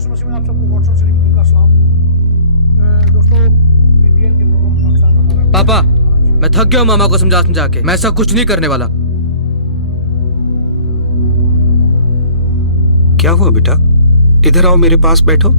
यीशु मसीह में आप सबको व्हाट्सएप सेलिब्रिटी का सलाम। दोस्तों, बीटीएल के प्रोग्राम पाकिस्तान में हमारा पापा, मैं थक गया हूँ मामा को समझा समझा के। मैं ऐसा कुछ नहीं करने वाला। क्या हुआ बेटा? इधर आओ, मेरे पास बैठो।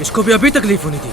इसको भी अभी तकलीफ होनी थी।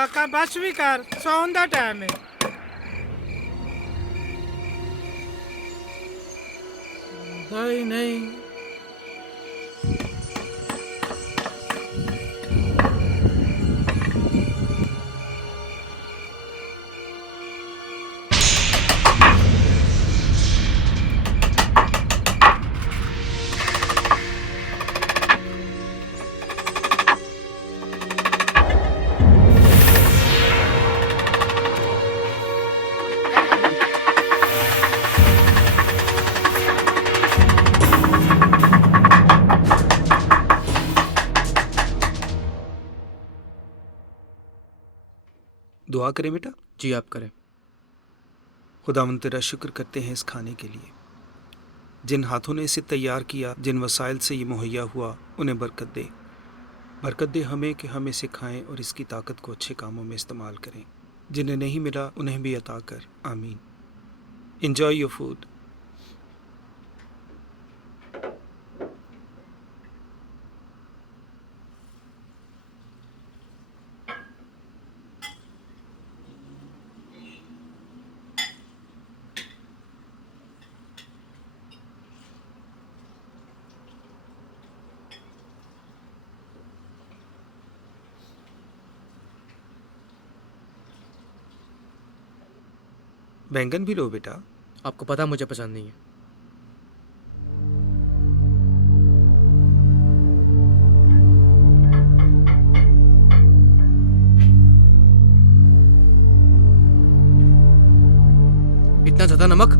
काका बस भी कर, सौन दा टाइम है। नहीं नहीं दुआ करें बेटा। जी आप करें। खुदावंद तेरा शुक्र करते हैं इस खाने के लिए। जिन हाथों ने इसे तैयार किया, जिन वसाइल से ये मुहैया हुआ, उन्हें बरकत दे। बरकत दे हमें कि हम इसे खाएं और इसकी ताकत को अच्छे कामों में इस्तेमाल करें। जिन्हें नहीं मिला उन्हें भी अता कर। आमीन। Enjoy your food. बैंगन भी लो बेटा। आपको पता मुझे पसंद नहीं है। इतना ज्यादा नमक?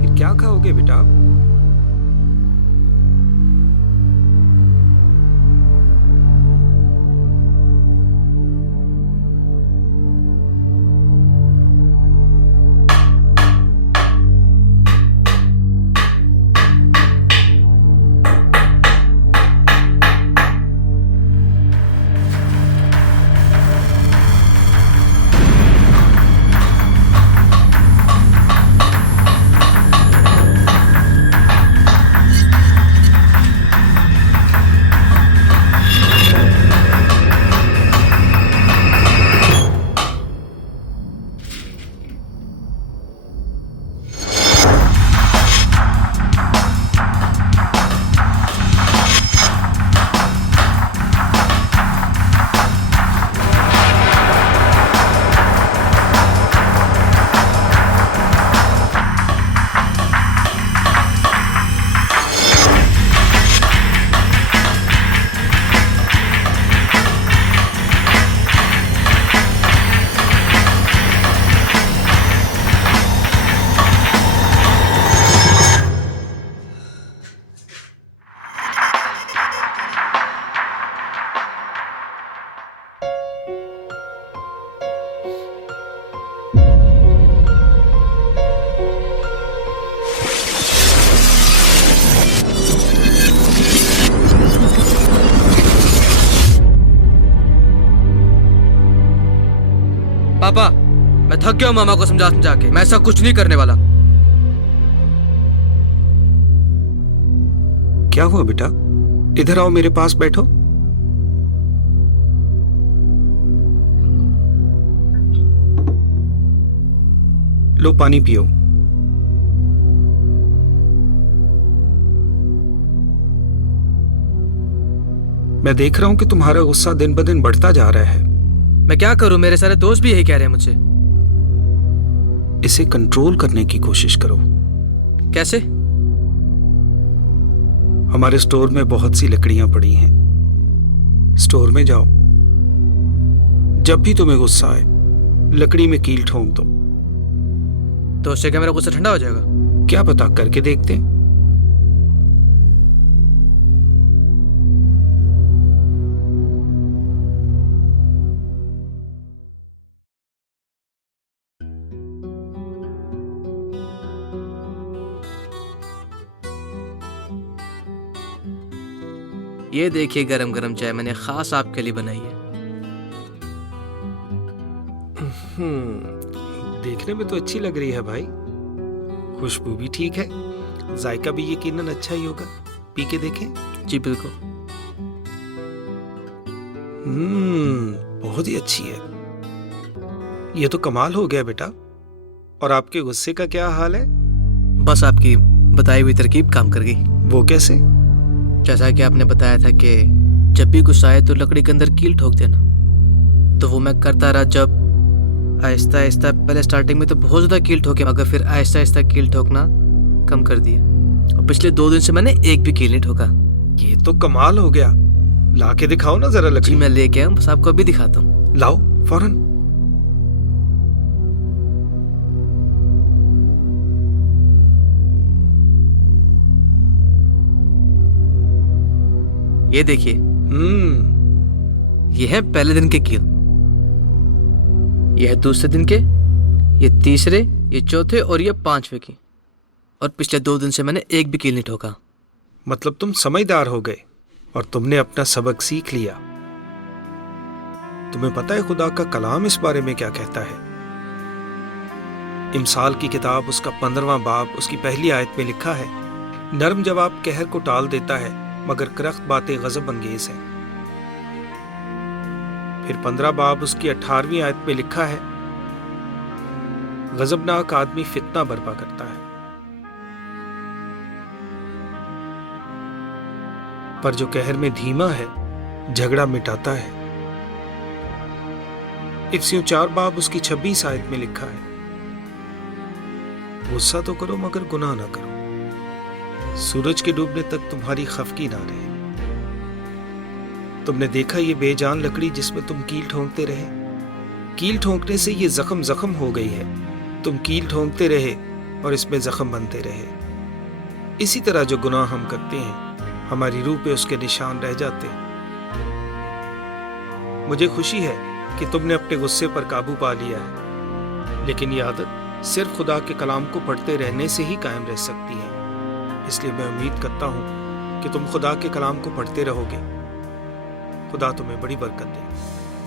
फिर क्या खाओगे बेटा? पापा, मैं थक गया हूं मामा को समझा समझा के। मैं ऐसा कुछ नहीं करने वाला। क्या हुआ बेटा? इधर आओ, मेरे पास बैठो। लो पानी पियो। मैं देख रहा हूं कि तुम्हारा गुस्सा दिन ब दिन बढ़ता जा रहा है। मैं क्या करूं, मेरे सारे दोस्त भी यही कह रहे हैं मुझसे। इसे कंट्रोल करने की कोशिश करो। कैसे? हमारे स्टोर में बहुत सी लकड़ियां पड़ी हैं। स्टोर में जाओ, जब भी तुम्हें गुस्सा आए लकड़ी में कील ठोक दो। तो उससे क्या मेरा गुस्सा ठंडा हो जाएगा? क्या पता, करके देखते हैं। ये देखिए गरम गरम चाय मैंने खास आपके लिए बनाई है। देखने में तो अच्छी लग रही है भाई। खुशबू भी ठीक है, जायका भी यकीनन अच्छा ही होगा। पी के देखें। जी बिल्कुल। बहुत ही अच्छी है। ये तो कमाल हो गया बेटा। और आपके गुस्से का क्या हाल है? बस आपकी बताई हुई तरकीब काम कर गई। वो कैसे? जैसा कि आपने बताया था कि जब भी गुस्सा आए तो लकड़ी के अंदर कील ठोक देना, तो वो मैं करता रहा। जब आहिस्ता आहिस्ता, पहले स्टार्टिंग में तो बहुत ज़्यादा कील ठोके, मगर फिर आहिस्ता आहिस्ता कील ठोकना कम कर दिया। और पिछले 2 दिन से मैंने एक भी कील नहीं ठोका। ये तो कमाल हो गया। ला के दिखाओ ना जरा जी लकड़ी। मैं लेके आऊँ, बस आपको अभी दिखाता हूँ। लाओ फौरन। ये देखिए, हम्म ये है पहले दिन के कील, ये है दूसरे दिन के, ये तीसरे, ये चौथे और ये 5वें की। और पिछले 2 दिन से मैंने एक भी कील नहीं ठोका। मतलब तुम समझदार हो गए और तुमने अपना सबक सीख लिया। तुम्हें पता है खुदा का कलाम इस बारे में क्या कहता है? इमसाल की किताब उसका 15वां बाब उसकी पहली आयत में लिखा है, नरम जवाब कहर को टाल देता है मगर करख्त बातें गजब अंगेज हैं। फिर 15 बाब उसकी 18वीं आयत में लिखा है, गजबनाक आदमी फितना बर्पा करता है पर जो कहर में धीमा है झगड़ा मिटाता है। इफ्सियों 4 बाब उसकी 26 आयत में लिखा है, गुस्सा तो करो मगर गुनाह ना करो, सूरज के डूबने तक तुम्हारी खफकी ना रहे। तुमने देखा ये बेजान लकड़ी जिसमें तुम कील ठोंकते रहे? कील ठोंकने से ये जख्म हो गई है। तुम कील ठोंकते रहे और इसमें जख्म बनते रहे। इसी तरह जो गुनाह हम करते हैं हमारी रूह पे उसके निशान रह जाते हैं। मुझे खुशी है कि तुमने अपने गुस्से पर काबू पा लिया है, लेकिन ये आदत सिर्फ खुदा के कलाम को पढ़ते रहने से ही कायम रह सकती है। इसलिए मैं उम्मीद करता हूँ कि तुम खुदा के कलाम को पढ़ते रहोगे। खुदा तुम्हें बड़ी बरकत दे।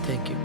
Thank you.